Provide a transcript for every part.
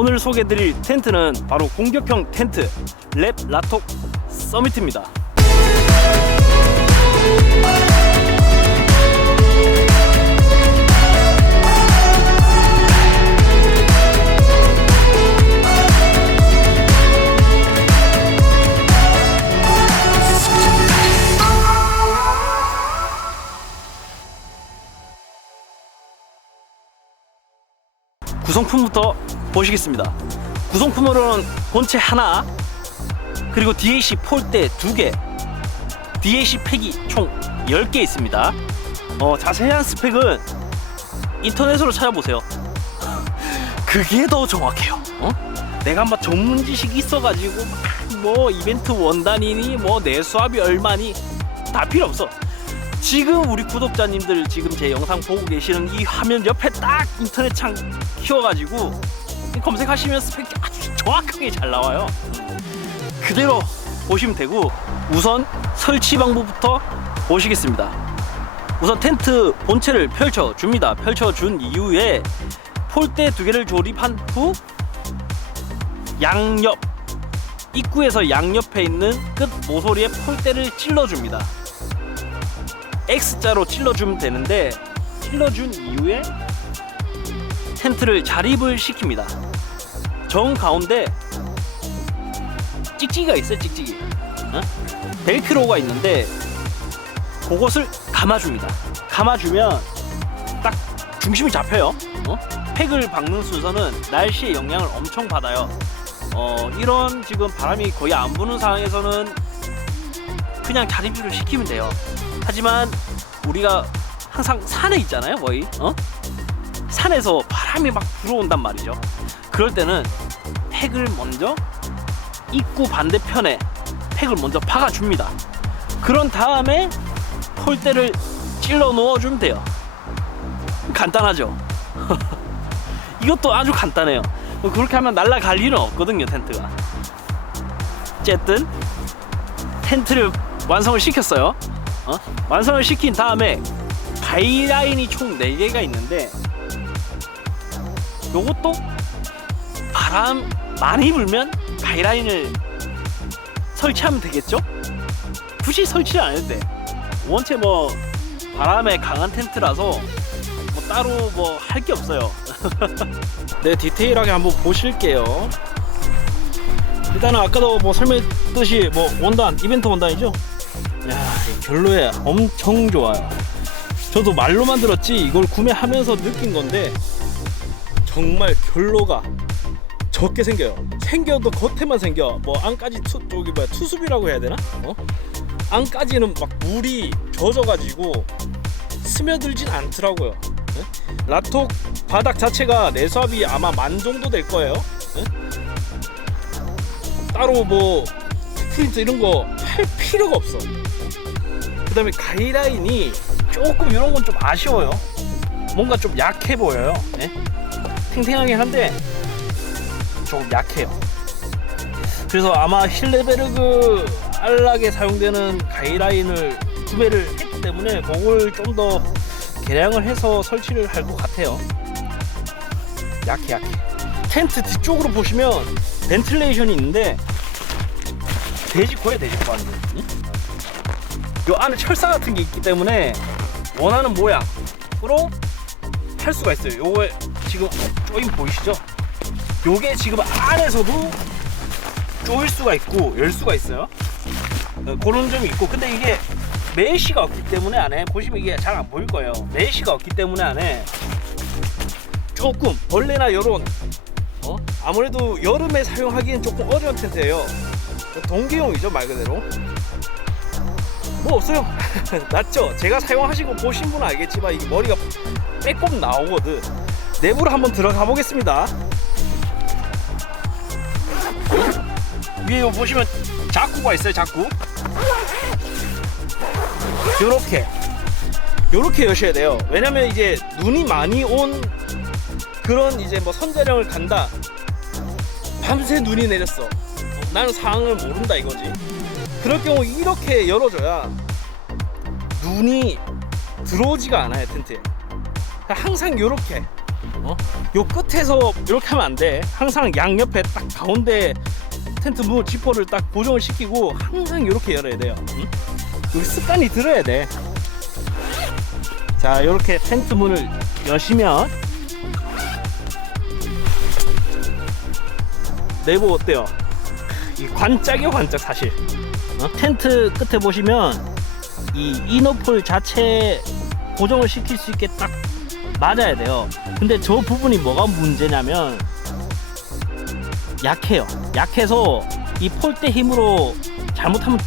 오늘 소개드릴 텐트는 바로 공격형 텐트 랩 라톡 서미트입니다. 구성품부터 보시겠습니다. 구성품으로는 본체 하나, 그리고 DAC 폴대 두 개, DAC 팩이 총 10개 있습니다. 어, 자세한 스펙은 인터넷으로 찾아보세요. 그게 더 정확해요. 어? 내가 막 전문 지식이 있어가지고 뭐 이벤트 원단이니 뭐 내 수압이 얼마니 다 필요 없어. 지금 우리 구독자님들 지금 제 영상 보고 계시는 이 화면 옆에 딱 인터넷 창 키워가지고 검색하시면 스펙이 아주 정확하게 잘 나와요. 그대로 보시면 되고 우선 설치 방법부터 보시겠습니다. 우선 텐트 본체를 펼쳐 줍니다. 펼쳐 준 이후에 폴대 두 개를 조립한 후 양옆 입구에서 양옆에 있는 끝 모서리에 폴대를 찔러 줍니다. X자로 찔러주면 되는데 찔러준 이후에 텐트를 자립을 시킵니다. 정 가운데 찍찍이가 있어요, 찍찍이. 어? 벨크로가 있는데 그것을 감아줍니다. 감아주면 딱 중심이 잡혀요. 어? 팩을 박는 순서는 날씨의 영향을 엄청 받아요. 어, 이런 지금 바람이 거의 안 부는 상황에서는 그냥 자립을 시키면 돼요. 하지만 우리가 항상 산에 있잖아요, 거의. 어? 산에서 바람이 막 불어온단 말이죠. 그럴 때는 팩을 먼저 입구 반대편에 팩을 먼저 박아줍니다. 그런 다음에 폴대를 찔러 넣어주면 돼요. 간단하죠? 이것도 아주 간단해요. 그렇게 하면 날아갈 일은 없거든요, 텐트가. 어쨌든 텐트를 완성을 시켰어요. 어? 완성을 시킨 다음에 가이라인이 총 4개가 있는데 요것도 바람 많이 불면 가이라인을 설치하면 되겠죠? 굳이 설치 안 해도 돼. 원체 뭐 바람에 강한 텐트라서 뭐 따로 뭐 할 게 없어요. 네, 디테일하게 한번 보실게요. 일단은 아까도 뭐 설명했듯이 뭐 원단 이벤트 원단이죠? 야, 이 결로에 엄청 좋아요. 저도 말로만 들었지 이걸 구매하면서 느낀 건데 정말 결로가 적게 생겨요. 생겨도 겉에만 생겨. 뭐 안까지 투 저기 뭐야 투습이라고 해야 되나? 어? 안까지는 막 물이 젖어가지고 스며들진 않더라고요. 네? 라톡 바닥 자체가 내수압이 아마 만 정도 될 거예요. 네? 따로 뭐 프린트 이런 거 할 필요가 없어. 그 다음에 가이라인이 조금 이런 건 좀 아쉬워요. 뭔가 좀 약해 보여요. 네? 탱탱하긴 한데 조금 약해요. 그래서 아마 힐레베르그 안락에 사용되는 가이라인을 구매를 했기 때문에 그걸 좀 더 개량을 해서 설치를 할 것 같아요. 약해 약해. 텐트 뒤쪽으로 보시면 벤틸레이션이 있는데 돼지코에 돼지코. 응? 요 안에 철사 같은 게 있기 때문에 원하는 모양으로 할 수가 있어요. 요거 지금 조임 보이시죠? 요게 지금 안에서도 조일 수가 있고 열 수가 있어요. 어, 그런 점이 있고 근데 이게 메시가 없기 때문에 안에 보시면 이게 잘 안 보일 거예요. 메시가 없기 때문에 안에 조금 벌레나 요런 어? 아무래도 여름에 사용하기엔 조금 어려운 텐트예요. 동계용이죠 말 그대로. 뭐 없어요. 낫죠. 제가 사용하시고 보신 분은 알겠지만 이 머리가 빼꼼 나오거든. 내부로 한번 들어가 보겠습니다. 위에 보시면 자쿠가 있어요. 자쿠. 요렇게 요렇게 여셔야 돼요. 왜냐면 이제 눈이 많이 온 그런 이제 뭐 선자령을 간다. 밤새 눈이 내렸어. 나는 상황을 모른다 이거지. 그럴 경우 이렇게 열어줘야 눈이 들어오지가 않아요 텐트에. 항상 이렇게 어? 어? 요 끝에서 이렇게 하면 안 돼. 항상 양옆에 딱 가운데 텐트 문 지퍼를 딱 고정을 시키고 항상 이렇게 열어야 돼요. 응? 여기 습관이 들어야 돼. 자, 이렇게 텐트 문을 여시면 내부 어때요? 이 관짝이요, 관짝 사실. 어? 텐트 끝에 보시면 이 이너폴 자체 고정을 시킬 수 있게 딱 맞아야 돼요. 근데 저 부분이 뭐가 문제냐면 약해요. 약해서 이 폴대 힘으로 잘못하면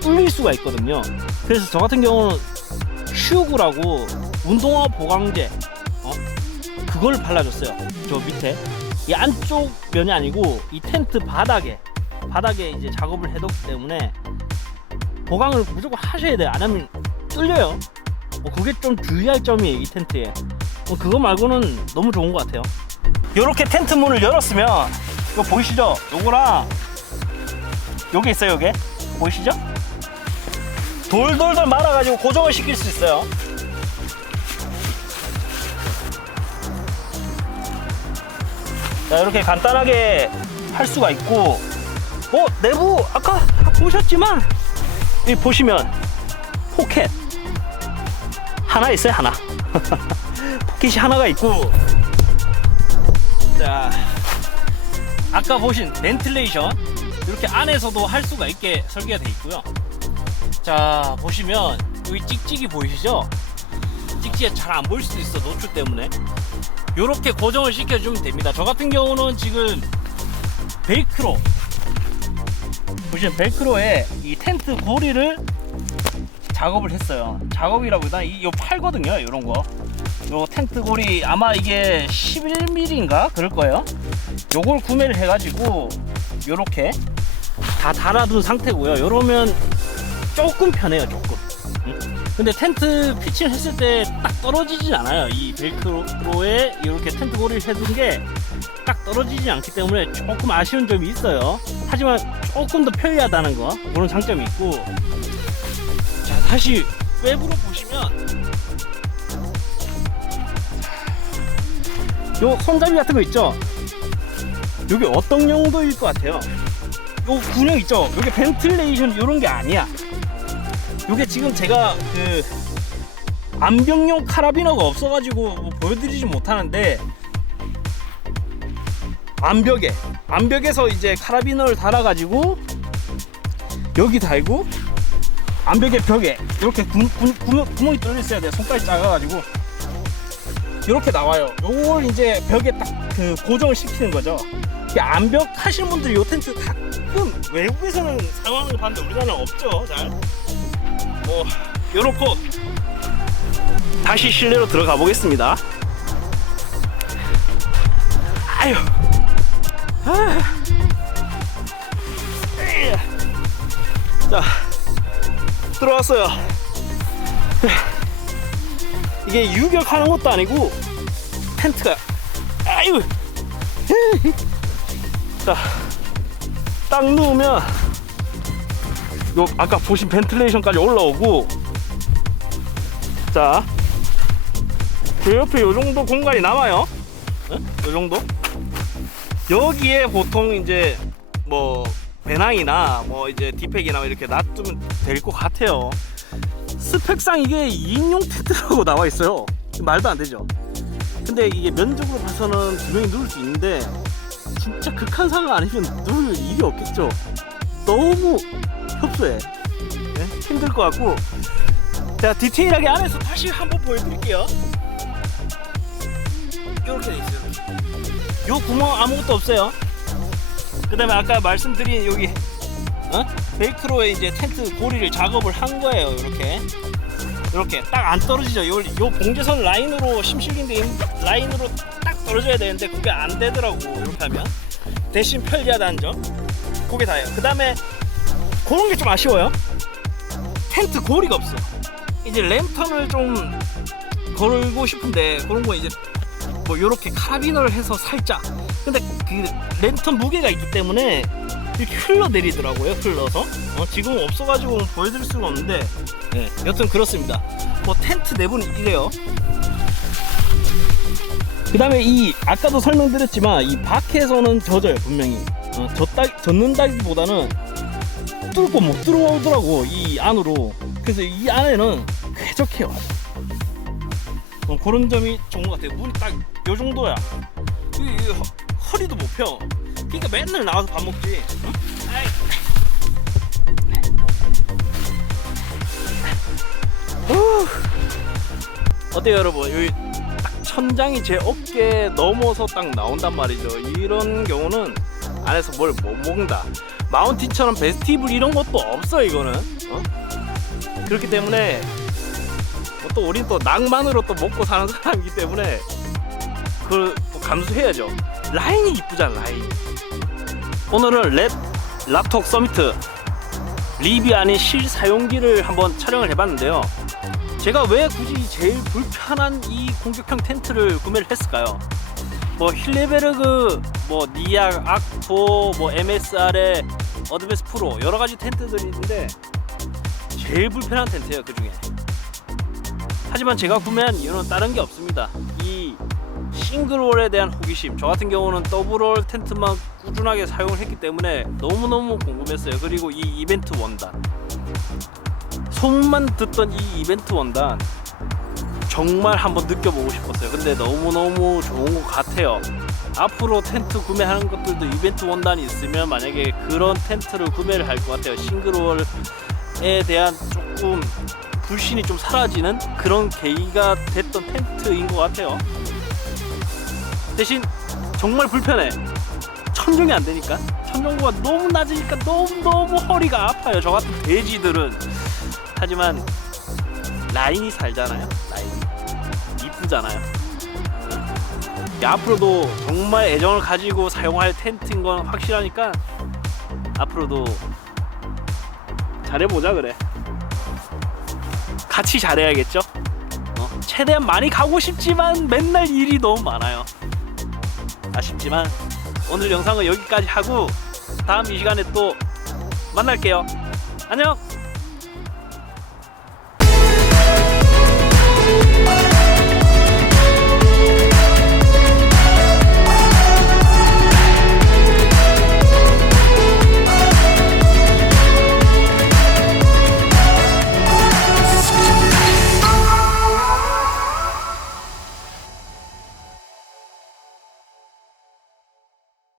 뚫릴 수가 있거든요. 그래서 저 같은 경우는 슈구라고 운동화 보강제 어? 그걸 발라줬어요. 저 밑에 이 안쪽 면이 아니고 이 텐트 바닥에 바닥에 이제 작업을 해뒀기 때문에 보강을 무조건 하셔야 돼요. 안 하면 뚫려요. 뭐 그게 좀 주의할 점이에요 이 텐트에. 뭐 그거 말고는 너무 좋은 것 같아요. 이렇게 텐트 문을 열었으면 이거 보이시죠? 요거랑 요게 있어요 요게 보이시죠? 돌돌돌 말아가지고 고정을 시킬 수 있어요. 자 이렇게 간단하게 할 수가 있고 어 내부 아까 보셨지만 여기 보시면 포켓 하나 있어요 하나. 포켓이 하나가 있고. 자 아까 보신 벤틸레이션 이렇게 안에서도 할 수가 있게 설계가 되어 있고요. 자 보시면 여기 찍찍이 보이시죠? 찍찍이 잘 안 보일 수도 있어 노출 때문에. 이렇게 고정을 시켜주면 됩니다. 저 같은 경우는 지금 벨크로 보시면 벨크로에 이 텐트 고리를 작업을 했어요. 작업이라고 일단 이요 팔거든요. 이런 거. 요 텐트 고리 아마 이게 11mm인가 그럴 거예요. 요걸 구매를 해가지고 요렇게 다 달아둔 상태고요. 요러면 조금 편해요. 조금. 응? 근데 텐트 피칭 했을 때 딱 떨어지진 않아요. 이 벨크로에 이렇게 텐트 고리를 해둔 게 딱 떨어지지 않기 때문에 조금 아쉬운 점이 있어요. 하지만 조금 더 편리하다는 거 그런 장점이 있고 자 다시 외부로 보시면 요 손잡이 같은 거 있죠? 요게 어떤 용도일 것 같아요? 요 군용 있죠? 요게 벤틸레이션 이런 게 아니야. 요게 지금 제가 그 암병용 카라비너가 없어가지고 뭐 보여드리지 못하는데 암벽에 암벽에서 이제 카라비너를 달아가지고 여기 달고 암벽의 벽에 이렇게 구, 구, 구, 구멍이 뚫려 있어야 돼요. 손까지 작아가지고 이렇게 나와요. 요걸 이제 벽에 딱 그 고정을 시키는 거죠. 이 암벽 하시는 분들이 요 텐트 가끔 외국에서는 상황을 봤는데 우리나라는 없죠. 잘. 뭐 요렇고 다시 실내로 들어가 보겠습니다. 아유. 아. 자 들어왔어요. 이게 유격하는 것도 아니고 텐트가 아유 자딱 누우면 요 아까 보신 벤틸레이션까지 올라오고 자 그 옆에 요 정도 공간이 남아요. 응? 요 정도? 여기에 보통 이제 뭐 배낭이나 뭐 이제 디팩이나 이렇게 놔두면 될 것 같아요. 스펙상 이게 2인용 텐트라고 나와 있어요. 말도 안 되죠. 근데 이게 면적으로 봐서는 두 명이 누울 수 있는데 진짜 극한 상황 아니면 누울 일이 없겠죠. 너무 협소해. 네? 힘들 것 같고. 자 디테일하게 안에서 다시 한번 보여드릴게요. 이렇게 돼 있어요. 요 구멍 아무것도 없어요. 그다음에 아까 말씀드린 여기 어? 벨크로에 이제 텐트 고리를 작업을 한 거예요. 이렇게 이렇게 딱 안 떨어지죠. 요, 요 봉제선 라인으로 심실린데 라인으로 딱 떨어져야 되는데 그게 안 되더라고. 이렇게 하면 대신 편리하다는 점. 그게 다예요. 그 다음에 그런 게 좀 아쉬워요. 텐트 고리가 없어. 이제 랜턴을 좀 걸고 싶은데 그런 거 이제 뭐 이렇게 카라비너를 해서 살짝 근데 그 랜턴 무게가 있기 때문에 이렇게 흘러내리더라고요 흘러서 어, 지금 없어가지고 보여드릴 수가 없는데 네, 여튼 그렇습니다. 뭐 텐트 내부는 이래요. 그 다음에 이 아까도 설명드렸지만 이 밖에서는 젖어요 분명히. 어, 젖다 젖는다기보다는 뚫고 못 들어오더라고 이 안으로. 그래서 이 안에는 쾌적해요. 어, 그런 점이 좋은 것 같아요. 문이 딱요 정도야. 이, 이 허, 허리도 못 펴. 그러니까 맨날 나와서 밥 먹지 응? 어때요 여러분? 여기 딱 천장이 제 어깨 넘어서 딱 나온단 말이죠. 이런 경우는 안에서 뭘 못 먹는다. 마운틴처럼 베스티블 이런 것도 없어 이거는. 어? 그렇기 때문에 뭐또 우린 또 낭만으로 또 먹고 사는 사람이기 때문에 그걸 또 감수해야죠. 라인이 이쁘잖아 라인. 오늘은 랩 lap톡 서미트 리뷰 아닌 실사용기를 한번 촬영을 해봤는데요 제가 왜 굳이 제일 불편한 이 공격형 텐트를 구매를 했을까요? 뭐 힐레베르그, 뭐 니악, 아토, 뭐 MSR의 어드베스 프로 여러 가지 텐트들이 있는데 제일 불편한 텐트예요 그 중에. 하지만 제가 구매한 이유는 다른 게 없습니다. 이 싱글홀에 대한 호기심. 저 같은 경우는 더블홀 텐트만 꾸준하게 사용을 했기 때문에 너무너무 궁금했어요. 그리고 이 이벤트 원단. 소문만 듣던 이 이벤트 원단 정말 한번 느껴보고 싶었어요. 근데 너무너무 좋은 것 같아요. 앞으로 텐트 구매하는 것들도 이벤트 원단이 있으면 만약에 그런 텐트를 구매를 할 것 같아요. 싱글월에 대한 조금 불신이 좀 사라지는 그런 계기가 됐던 텐트인 것 같아요. 대신 정말 불편해. 천정이 안 되니까. 천정구가 너무 낮으니까 너무너무 허리가 아파요. 저 같은 돼지들은. 하지만 라인이 살잖아요. 라인 이쁘잖아요. 이 앞으로도 정말 애정을 가지고 사용할 텐트인 건 확실하니까 앞으로도 잘해보자 그래. 같이 잘해야겠죠. 어, 최대한 많이 가고 싶지만 맨날 일이 너무 많아요. 아쉽지만 오늘 영상은 여기까지 하고 다음 이 시간에 또 만날게요. 안녕.